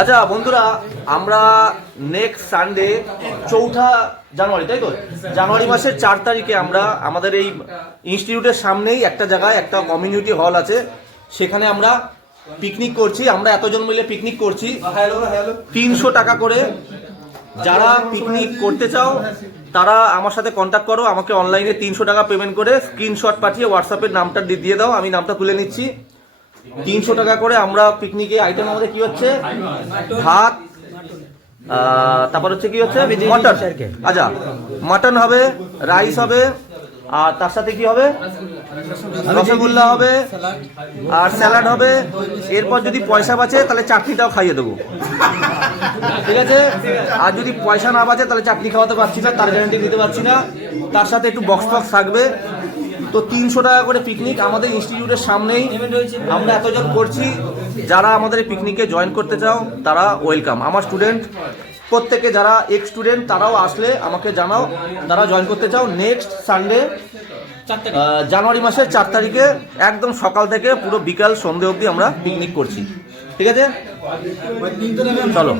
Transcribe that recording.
আচ্ছা বন্ধুরা, আমরা নেক্সট সানডে 4 জানুয়ারি, তাই তো, জানুয়ারি মাসের 4 তারিখে আমরা আমাদের এই ইনস্টিটিউটের সামনেই একটা জায়গায় একটা কমিউনিটি হল আছে, সেখানে আমরা পিকনিক করছি। আমরা এতজন মিলে পিকনিক করছি। 300 টাকা করে। যারা পিকনিক করতে চাও তারা আমার সাথে কন্ট্যাক্ট করো। আমাকে অনলাইনে 300 টাকা পেমেন্ট করে স্ক্রিনশট পাঠিয়ে হোয়াটসঅ্যাপের নামটা দিয়ে দাও, আমি নামটা তুলে নিচ্ছি। 300 টাকা করে আমরা পিকনিকে আইটেম আমাদের কি হচ্ছে, ভাত, তারপর হচ্ছে কি হচ্ছে মটন। আচ্ছা, মটন হবে, রাইস হবে, আর তার সাথে কি হবে, রসগোল্লা হবে, আর স্যালাড হবে। এরপর যদি পয়সা বাঁচে তাহলে চাটনিটাও খাইয়ে দেবো, ঠিক আছে। আর যদি পয়সা না বাঁচে তাহলে চাটনি খাওয়াতে পারছি না, তার গ্যারান্টি দিতে পারছি না। তার সাথে একটু বক্স ফক্স থাকবে। তো 300 টাকা করে পিকনিক আমাদের ইনস্টিটিউটের সামনেই আমরা এতজন করছি। যারা আমাদের এই পিকনিকে জয়েন করতে চাও তারা ওয়েলকাম। আমার স্টুডেন্ট প্রত্যেকে, যারা এক্স স্টুডেন্ট তারাও আসলে আমাকে জানাও, তারা জয়েন করতে চাও। নেক্সট সানডে জানুয়ারি মাসের 4 তারিখে একদম সকাল থেকে পুরো বিকাল সন্ধে অবধি আমরা পিকনিক করছি, ঠিক আছে। চলো।